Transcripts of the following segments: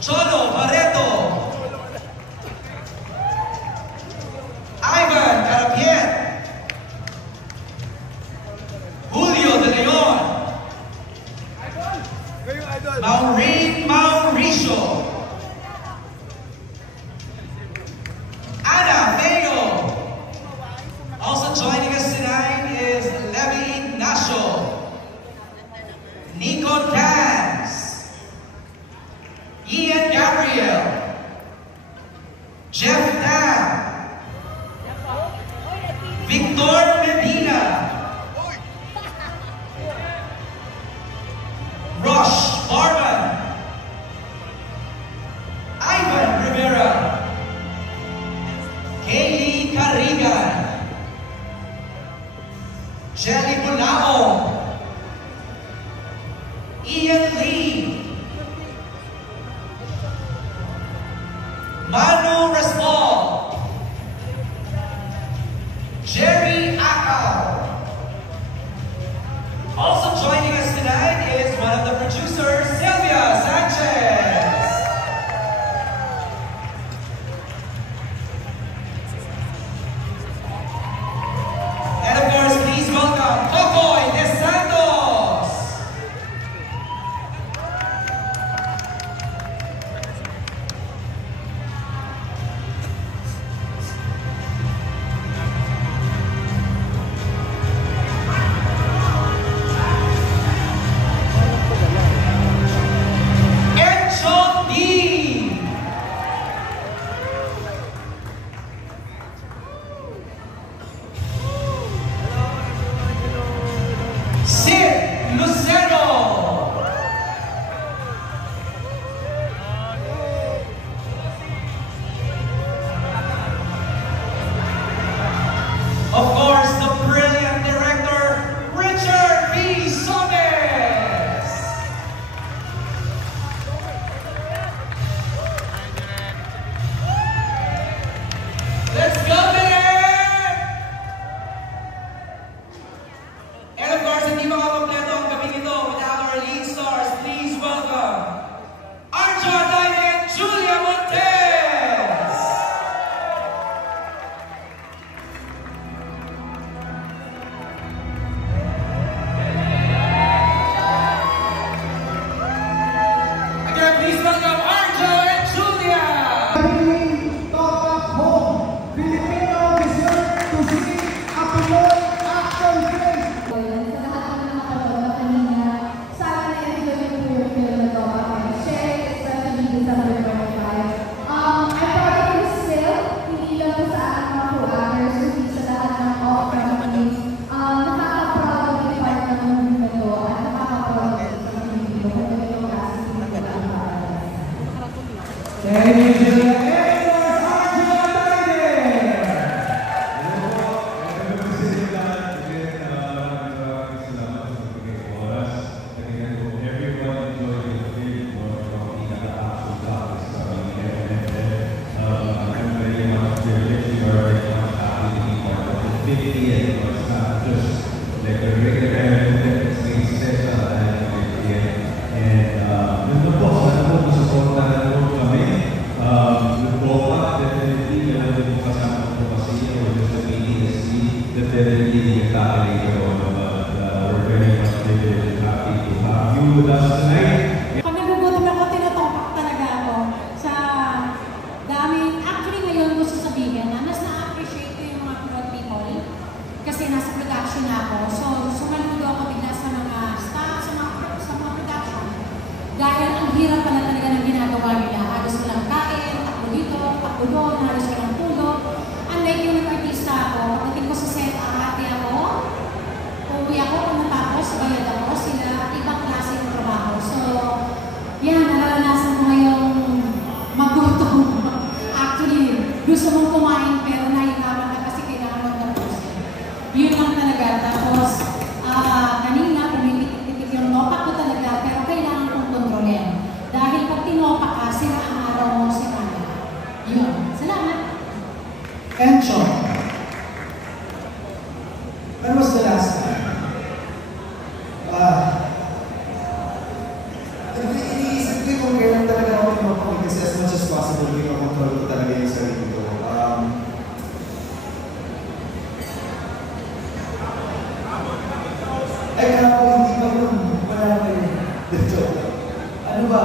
Cholo Barreto, Ivan Carapiet, Julio De Leon, Maureen Mauricio, Ana Feo. Also joining us tonight is Levi Ignacio, Nico Dance, Ian Gabriel, Jeff Dam, Victor Medina, Rosh Barman, Ivan Rivera, Kaylee Carrigan, Jelly Bulao, Ian Lee, Manu Raspal, Jerry Akal. Also joining us tonight is one of the producers, Sylvia Sanchez. And of course, please welcome Tokoy De Santos. Encho D. Sid Lucero. Of course, the brilliant director, Richard B. Somes. Let's go there! And of course, hindi makakompleto ang gabi nito without our lead stars. Please welcome Arjo Dayan and Julia Montes! Again, please welcome Arjo and Julia! Thank you, Julia. Pag nagugutom ako, tinatampak talaga ako sa dami. Actually, ngayon gusto sabihin na mas na-appreciate ko yung mga crowd people kasi nasa production na ako. So, sumaludo ako bigla sa mga staff, sa mga production. Dahil ang hirap pala talaga ng ginagawa nila. Halos walang kain, takbo dito, takbo doon, halos walang tulog. Unlike yung nag-artista ako, pagdating ko sa set, ahati ako, uuwi ako, kung natapos, bayad ako, sila, ibang klase ng trabaho. So, yan, nararanasan ko ngayong magutom. Actually, gusto mong kumain pero nahihirapan ka kasi kailangan mag-tapos. Yun lang talaga. Tapos, kanina, pumitik yung nopak ko talaga, pero kailangan kong kontrolin. Dahil pag tinopak ka, sila ang araw mo si Kanya. Yun. Salamat. Encho, when was the last time? Iniisip ko kung kailan talaga ako Ano ba?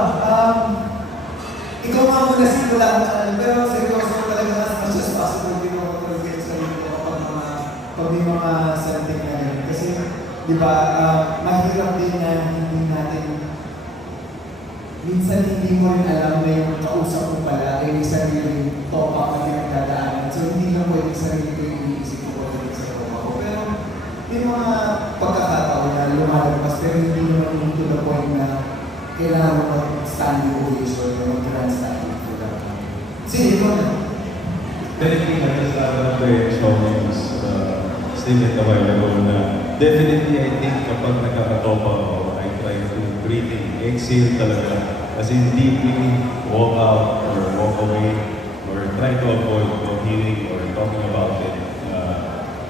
Ikaw nga muna simula ko pero seryoso talaga as much as possible din ako talaga sa sarili ko pag may mga something na yun. Kasi, di ba, mahirap din na hindi natin minsan hindi mo rin alam na yung kausap mo pala ay yung sarili topa na pinagdadaanan. So, hindi lang pwede sarili ko yung iniisip ko rin sa topa ko. Pero, may mga pagkakataon na lumalabas pero hindi naman to the point na kailangan mo mag-standing ovation o mag-grand standing for that. Sige, ikaw na. Definitely, I just remember Shawnee's statement a while ago na definitely, I think kapag nagkakatopa ako, I try to breathe in, exhale talaga. As in deeply walk out or walk away or try to avoid hearing or talking about it.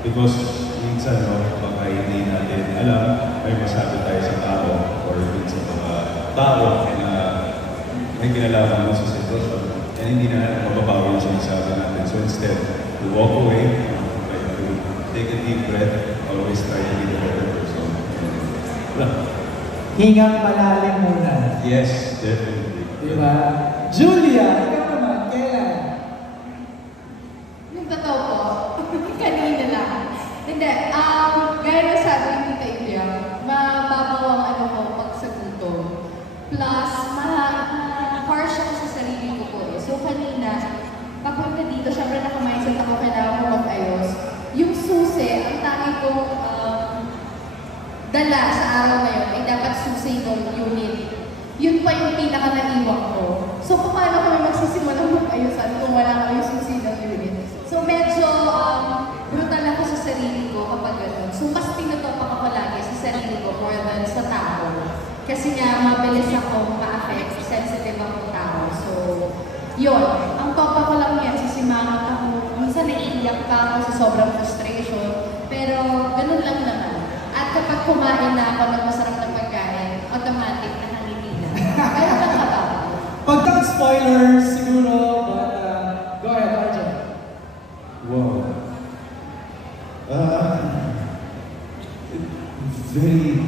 Because minsan, baka hindi natin alam, may masabi tayo sa tao or sa mga tao na may kinalaman mo sa sitwasyon and hindi na mababawi yung sinasabi natin. So instead, to walk away, try to take a deep breath, always try to be the better person. Hingang malalim muna. Yes, definitely. Diba? Julia, ikaw naman, kailan? Yung totoo po, kanina lang. Hindi, gaya na sabi ni Tita Ilya, mababaw ang ano ko pag sa gutom. Plus, harsh ako sa sarili ko po eh. So kanina, papunta dito, syempre nakamindset ako, kailangan ko mag-ayos. Yung susi, ang tangi kong dala sa araw na yun ay dapat susi ng unit. Yun pa yung pinaka-naiwak ko. So paano kami magsisimulang mag-ayusan kung wala kami susi ng unit? So medyo brutal ako sa sarili ko kapag gano'n. So mas tinutopak ako lagi sa sarili ko more than sa tao. Kasi nga mabilis akong ma-affect, sensitive akong tao. So yun, ang topa ko lang yan, sisimangot ako. Minsan naiiyak pa ako sa sobrang frustration. Pero ganun lang naman. At kapag kumain na ako ng masarap na pagkain, automatic na nangiti na. Kaya nakakatawa. Pagkang spoilers, siguro, but go ahead, Arjun. Wow.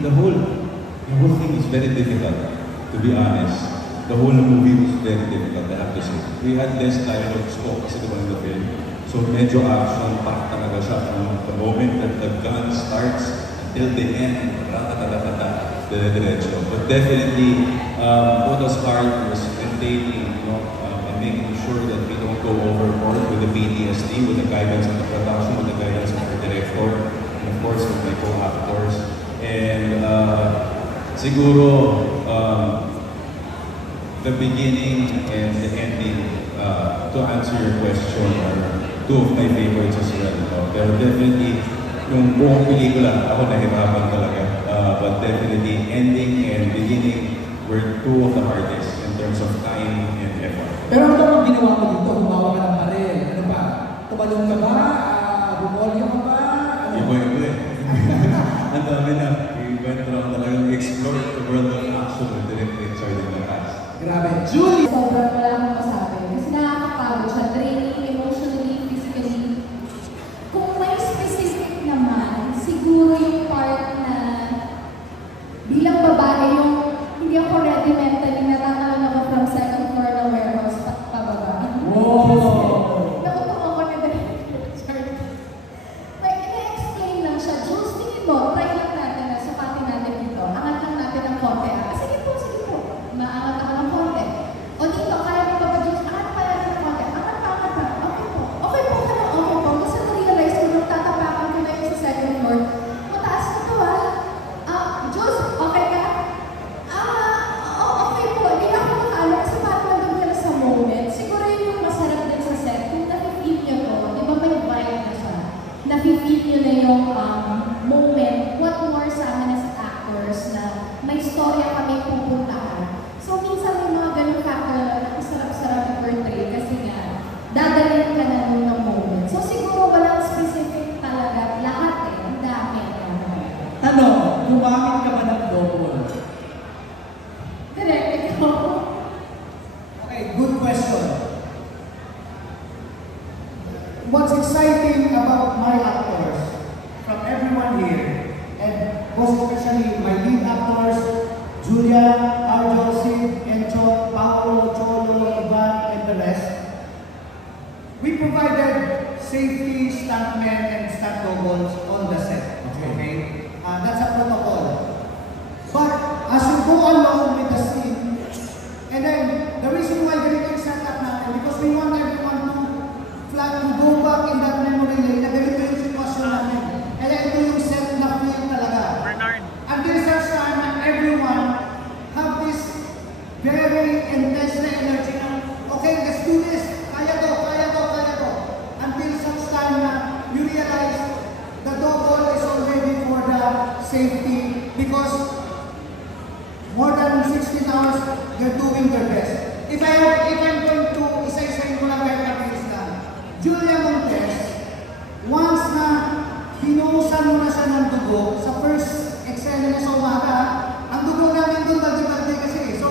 The whole thing is very difficult, to be honest. The whole movie was very difficult, I have to say. We had less dialogue scope kasi diba in the film. So medyo action-packed talaga siya from the moment that the gun starts until the end, diretso. But definitely, what was hard was maintaining, and making sure that we don't go overboard with the PTSD, with the guidance of the production, with the guidance of our director, and of course with my co-actors. And siguro, the beginning and the ending, to answer your question, are two of my favorites as well. Pero definitely, yung buong pelikula, ako nahirapan talaga. But definitely, ending and beginning were two of the hardest in terms of time and effort. Pero ano ang ginawa mo dito? Humawa ka ng baril. Ano ba? Tumalong ka ba? Bumolyo ka ba? Iba-iba eh. Ang dami na. We went around talagang explore the world of action with Direct Richard in the past. Grabe. Julie! Sobrang wala akong masabi. Kasi nakakapagod siya, draining emotionally, physically. Kung may specific naman, siguro yung part na bilang babae yung hindi ako ready mentally, natatalon ako from second floor ng warehouse pababa. Wow! Nakutok ako na Richard. Like, ina-explain lang siya, Jules, tingin mo, try lang natin na sapatin natin dito. Angat lang natin ng konti. Sige po. Maangat ako ng konti. O dito, kaya mo ba ba, Jules? Angat pa natin ng konti. Angat pa. Okay po. Okay po. Kasi na-realize ko nung tatapakan ko na yung sa second floor. Mataas na to Jules, okay ka? Okay po. Hindi na ako makaalam kasi parang nandun ka na sa moment. Siguro yun yung masarap din sa set. Kung na-feel niyo to, di ba may vibe na siya? Na-feel niyo na yung moment. What more sa amin as actors na may storya kami pupuntahan. So minsan may mga ganun factor na masarap-sarap i-portray kasi nga dadalhin ka na nun ng moment. So siguro walang specific talaga. Lahat ang dami. Tanong, gumamit ka ba ng double? Direct, ikaw. Okay, good question. What's exciting about my actors, from everyone here, and most especially my lead actors, Julia, Arjun, Sid, if I'm going to isa-isahin ko lang kahit mabilis lang, Julia Montes, once na binuhusan mo na siya ng dugo sa first eksena niya sa umaga, ang dugo namin doon balde-balde kasi. So,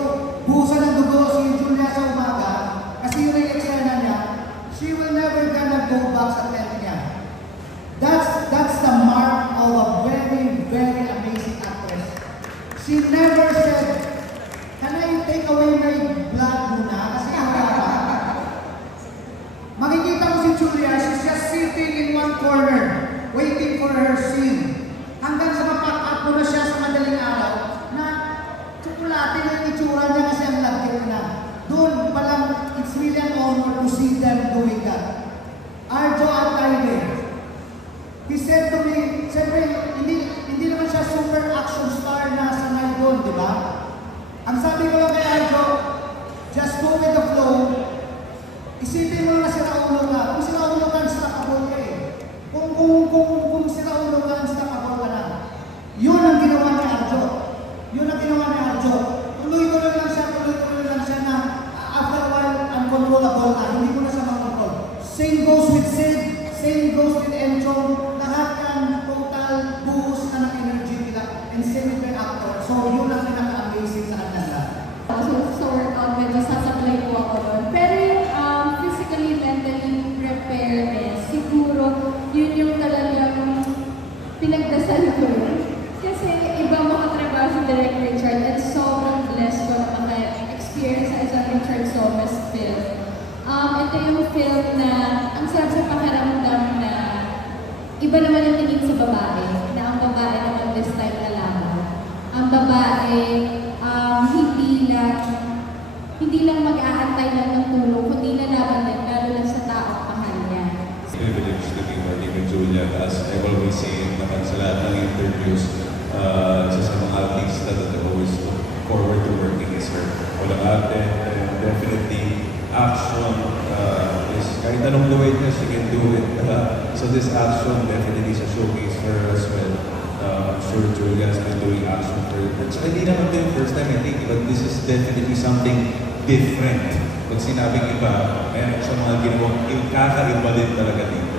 buhusan ng dugo si Julia sa umaga, kasi yun yung eksena niya, she will never gonna go back sa tent niya. That's the mark of a very, very amazing actress. She never said, "Can I take away my blood muna?" Kasi wala pa. Makikita mo si Julia, she's just sitting in one corner, waiting for her scene. Hanggang sa mapack up mo na siya sa madaling araw, na tsukulate na yung itsura niya kasi ang lagkit na. Doon palang, it's really an honor to see them doing that. Arjo Alcaide, he said to me, siyempre, hindi naman siya super action star na sanay doon, di ba? Ang sabi ko lang kay Arjo, just go with the flow. Isipin mo na sinaulo ka. Kung sinaulo ka, stakabol ka eh. Kung sinaulo ka, stakabol ka na. Yun ang ginawa ni Arjo. Yun ang ginawa ni Arjo. Tuloy-tuloy lang siya na after a while, uncontrollable na. Hindi ko na siya makontrol. Same goes with Sid, same goes with Enchong. Lahat yan, total buhos na ng energy nila. And same with the actor. So yun ang pinaka-amazing sa kanila. So workout, medyo sasablay po ako doon. Pero yung physically, mentally preparedness, siguro yun yung talagang pinagdasal ko. Kasi iba makatrabaho si Direk Richard at sobrang blessed ko na maka-experience sa isang Richard Somes film. Ito yung film na ang sarap sa pakiramdam na iba naman yung tingin sa babae, na ang babae naman this time alaman. Ang babae, hindi lang mag-aantay lang ng tulong, kundi lalaban din, lalo lang sa taong mahal niya. Privilege to be working with Julia, as I've always seen naman sa lahat ng interviews sa mga artista that I always look forward to working is her. Walang ate, and definitely action is, kahit anong gawin niya, she can do it. So this action definitely is a showcase for her as well. I'm sure Julia has been doing action for it. So hindi naman ito yung first time I think, but this is definitely something different. Pag sinabing iba, meron siya mga ginawang kakaiba din talaga dito.